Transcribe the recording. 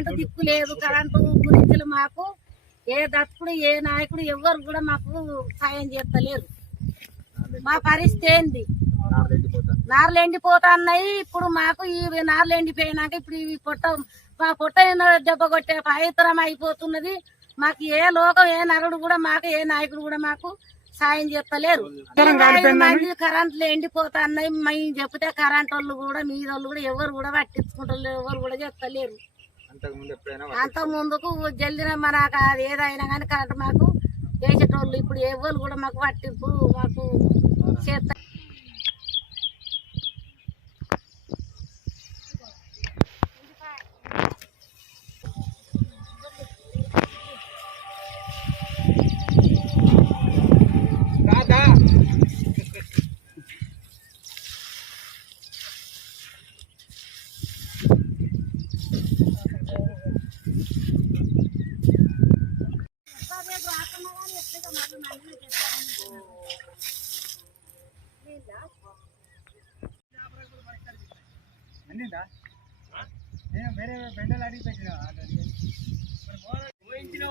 Current దిక్కు లేదు. Current గురించి మాకు ఏ దత్తుడు ఏ నాయకుడు ఎవరు కూడా మాకు సాయం చేస్తలేరు. మా పరిస్థితి ఏంది? నార్లు ఎండిపోతున్నాయి. ఇప్పుడు మాకు ఈ నార్లు ఎండిపోయినాక ఇప్పుడు ఇవి మా పొట్ట దెబ్బ కొట్టే పవిత్రం అయిపోతున్నది. మాకు ఏ లోకం ఏ నరుడు కూడా మాకు ఏ నాయకుడు కూడా మాకు సాయం చేస్తలేరు. 5 మంది కరెంట్లు ఎండిపోతున్నాయి. మేము చెప్తే కరెంట్ వాళ్ళు కూడా మీదోళ్ళు కూడా ఎవరు కూడా పట్టించుకుంటారు, ఎవరు కూడా చెప్తలేరు. అంత ముందుకు జల్దిన మనకు అది ఏదైనా కానీ కరెంట్ మాకు వేసేటోళ్ళు ఇప్పుడు ఎవరు కూడా మాకు పట్టింపు మాకు చేస్తారు. నేను వేరే బెండలు అడిగి పెట్టిన